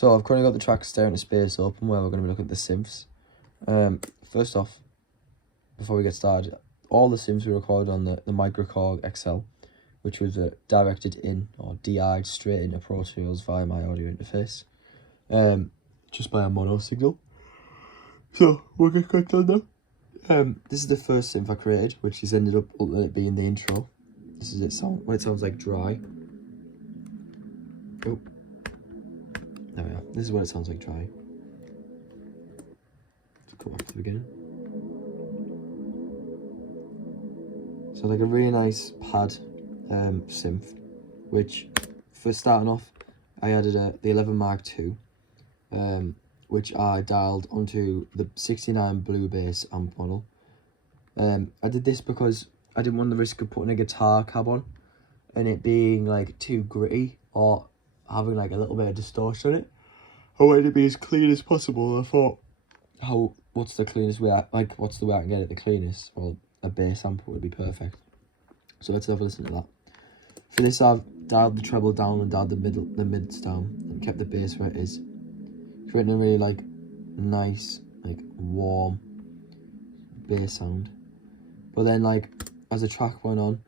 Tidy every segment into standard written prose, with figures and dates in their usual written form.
So I've currently got the track Staring into Space open, where we're going to be looking at the synths. First off, before we get started, all the synths we recorded on the Microkorg XL, which was directed in, or DI'd straight into Pro Tools via my audio interface, just by a mono signal. So we'll get cracked on now. This is the first synth I created, which has ended up being the intro. This is what it sounds like dry. Oh, there we are. This is what it sounds like dry. Let's go back to the beginning. So like a really nice pad synth, which for starting off, I added the 11 Mark II, which I dialed onto the 69 Blue Bass amp model. I did this because I didn't want the risk of putting a guitar cab on and it being like too gritty or having like a little bit of distortion in it. I wanted it to be as clean as possible. I thought, what's the cleanest way? What's the way I can get it the cleanest? Well, a bass amp would be perfect. So let's have a listen to that. For this, I've dialed the treble down and dialed the mids down and kept the bass where it is, creating a really like nice, like warm bass sound. But then like as the track went on,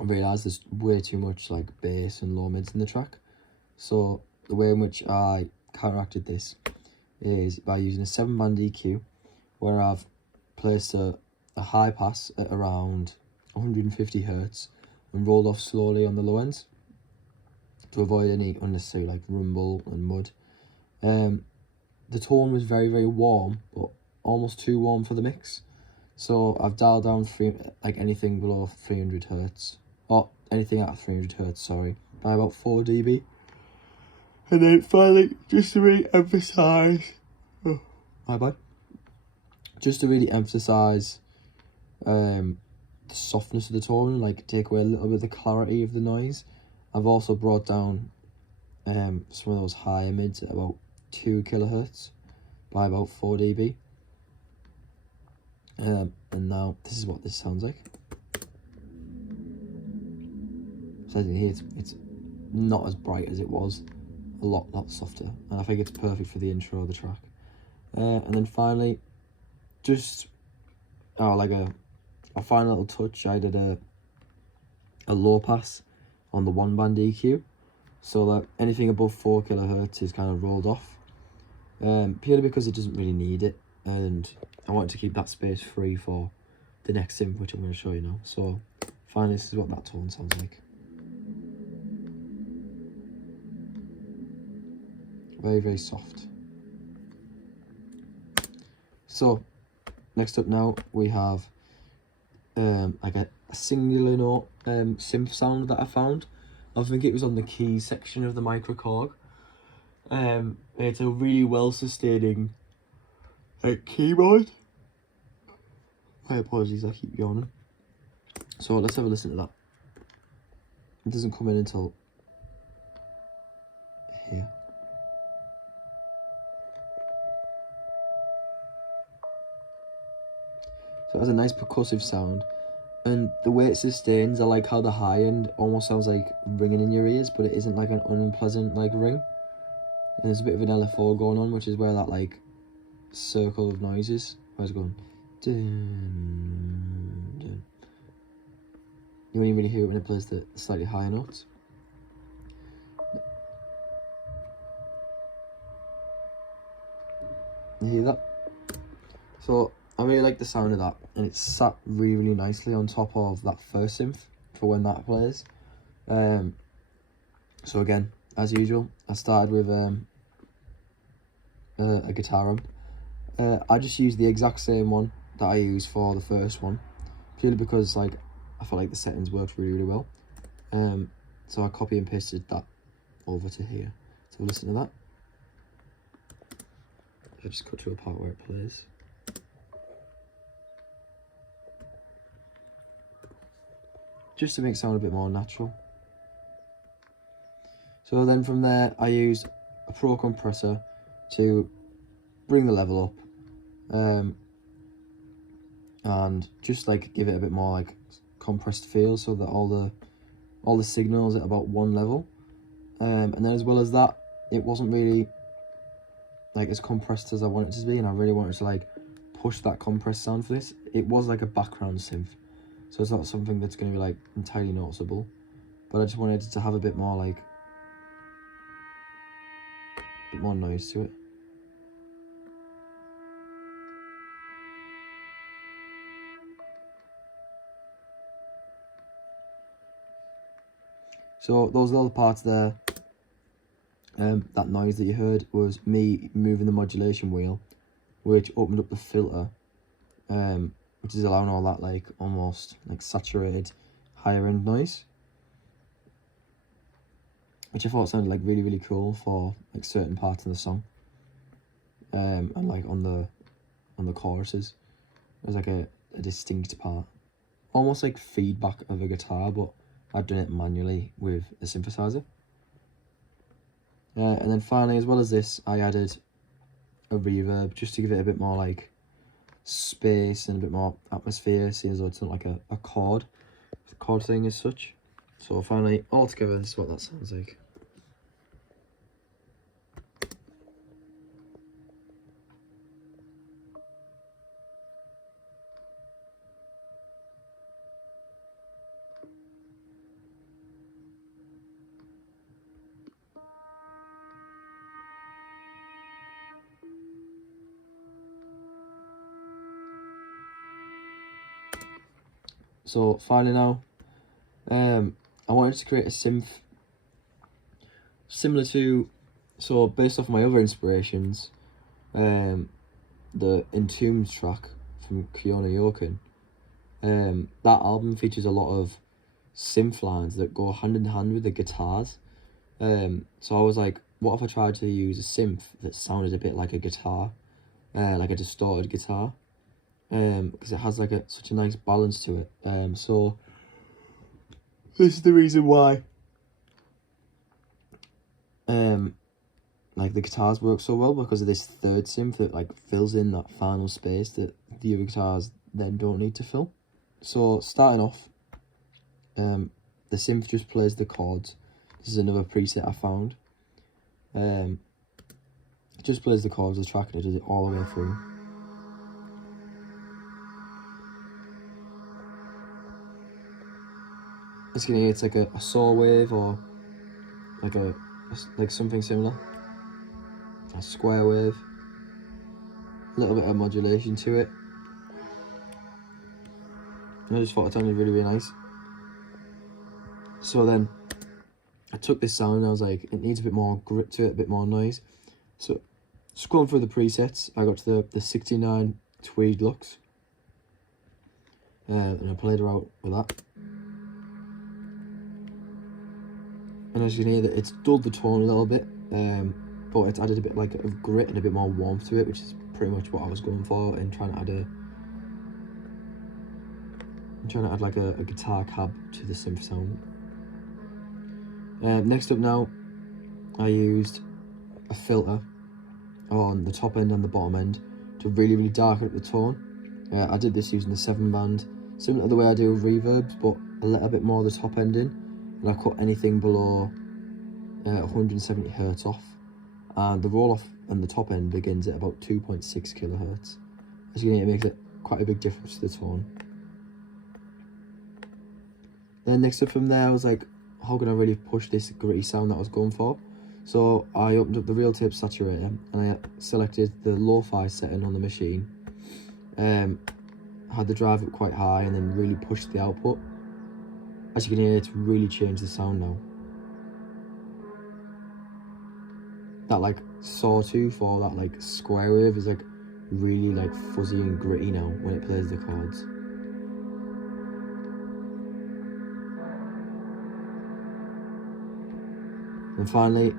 I realised there's way too much like bass and low mids in the track. So the way in which I counteracted this is by using a 7-band EQ, where I've placed a high pass at around 150 Hz and rolled off slowly on the low ends to avoid any unnecessary like rumble and mud. The tone was very, very warm, but almost too warm for the mix. So I've dialed down anything below 300 Hz, or anything at 300 Hz, sorry, by about 4 dB. And then finally, just to really emphasise, just to really emphasise the softness of the tone, like take away a little bit of the clarity of the noise, I've also brought down some of those higher mids at about 2 kHz by about 4 dB. And now this is what this sounds like. So as you can hear, it's not as bright as it was, a lot softer, and I think it's perfect for the intro of the track. And then finally, just like a final little touch, I did a low pass on the 1-band EQ, so that anything above 4 kHz is kind of rolled off, purely because it doesn't really need it, and I wanted to keep that space free for the next synth, which I'm going to show you now. So finally, this is what that tone sounds like. Very, very soft. So next up now we have like a singular note synth sound that I found. I think it was on the keys section of the Microkorg. It's a really well sustaining keyboard. My apologies, I keep yawning. So let's have a listen to that. It doesn't come in until here. So it has a nice percussive sound, and the way it sustains, I like how the high end almost sounds like ringing in your ears, but it isn't like an unpleasant like ring. And there's a bit of an LFO going on, which is where that like circle of noises, where's it going? Dun, dun. You only really hear it when it plays the slightly higher notes. You hear that? So I really like the sound of that, and it's sat really, really nicely on top of that first synth for when that plays. So again, as usual, I started with a guitar amp. I just used the exact same one that I used for the first one, purely because like I felt like the settings worked really, really well. So I copy and pasted that over to here. So listen to that. I just cut to a part where it plays. Just to make it sound a bit more natural. So then from there, I used a Pro compressor to bring the level up, and just like give it a bit more like compressed feel, so that all the signals at about one level. And then as well as that, it wasn't really like as compressed as I wanted it to be, and I really wanted to like push that compressed sound for this. It was like a background synth, so it's not something that's going to be like entirely noticeable, but I just wanted it to have a bit more like noise to it. So those little parts there, that noise that you heard was me moving the modulation wheel, which opened up the filter, which is allowing all that like almost like saturated higher end noise, which I thought sounded like really, really cool for like certain parts of the song, and like on the choruses. It was like a distinct part, almost like feedback of a guitar, but I'd done it manually with a synthesizer. And then finally, as well as this, I added a reverb just to give it a bit more like space and a bit more atmosphere, seeing as though it's not like a chord thing as such. So finally, all together, this is what that sounds like. So finally now, I wanted to create a synth similar to, so based off my other inspirations, the Entombed track from Kiona Yoken, that album features a lot of synth lines that go hand in hand with the guitars. So I was like, what if I tried to use a synth that sounded a bit like a guitar, like a distorted guitar, because it has like such a nice balance to it. So this is the reason why like the guitars work so well, because of this third synth that like fills in that final space that the other guitars then don't need to fill. So starting off, the synth just plays the chords. This is another preset I found. It just plays the chords of the track and it does it all the way through. As you can hear, it's like a saw wave, or like something similar. A square wave. A little bit of modulation to it. And I just thought it sounded really, really nice. So then I took this sound and I was like, it needs a bit more grit to it, a bit more noise. So just going through the presets, I got to the 69 Tweed Lux. And I played around with that. And as you can hear, that it's dulled the tone a little bit, but it's added a bit like of grit and a bit more warmth to it, which is pretty much what I was going for in trying to add like a guitar cab to the synth sound. Next up now, I used a filter on the top end and the bottom end to really, really darken up the tone. I did this using the 7-band, similar to the way I do with reverbs, but a little bit more of the top end in. And I cut anything below 170 hertz off, and the roll off and the top end begins at about 2.6 kilohertz. As you can hear, it makes it quite a big difference to the tone. Then next up from there, I was like, how can I really push this gritty sound that I was going for? So I opened up the real tape saturator and I selected the lo-fi setting on the machine. Had the drive up quite high and then really pushed the output. As you can hear, it's really changed the sound now. That like sawtooth or that like square wave is like really like fuzzy and gritty now when it plays the chords. And finally,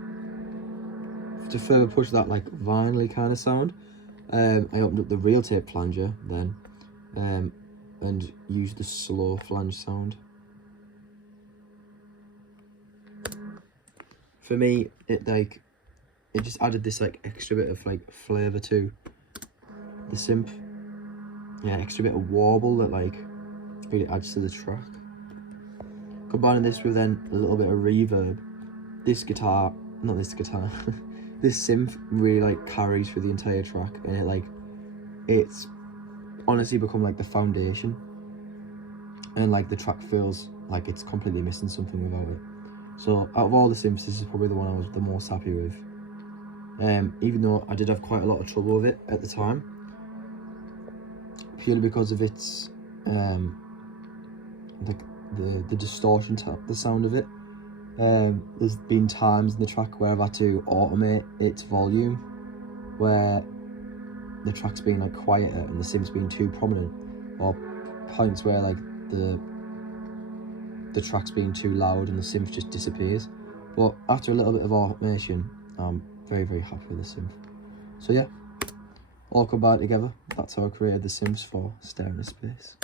to further push that like vinyl-y kind of sound, I opened up the real tape flanger then, and used the slow flange sound. For me, it just added this like extra bit of like flavour to the synth. Yeah, extra bit of warble that like really adds to the track. Combining this with then a little bit of reverb, this guitar not this guitar, this synth really like carries through the entire track, and it's honestly become like the foundation, and like the track feels like it's completely missing something without it. So out of all the synths, this is probably the one I was the most happy with. Even though I did have quite a lot of trouble with it at the time, purely because of its like the distortion to the sound of it. There's been times in the track where I've had to automate its volume, where the track's been like quieter and the synth's been too prominent, or points where like the track's been too loud and the synth just disappears. But after a little bit of automation, I'm very, very happy with the synth. So yeah, all combined together, that's how I created the synths for Staring into Space.